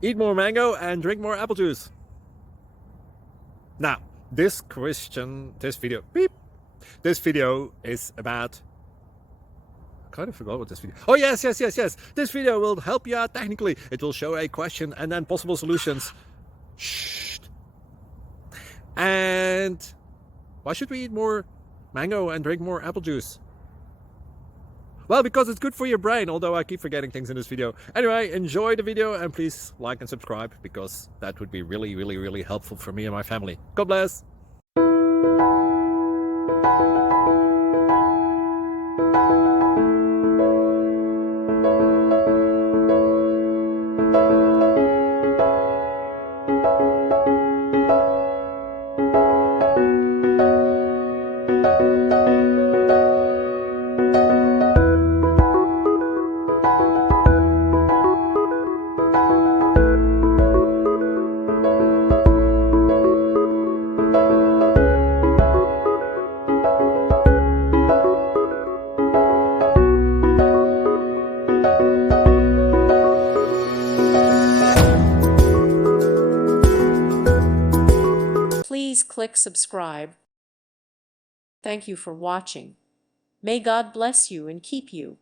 Eat more mango and drink more apple juice. Now, this video is about, I kind of forgot what this video. Oh, yes. This video will help you out technically. It will show a question and then possible solutions. Shh. And why should we eat more mango and drink more apple juice? Well, because it's good for your brain, although I keep forgetting things in this video. Anyway, enjoy the video and please like and subscribe, because that would be really helpful for me and my family. God bless! Please click subscribe. Thank you for watching. May God bless you and keep you.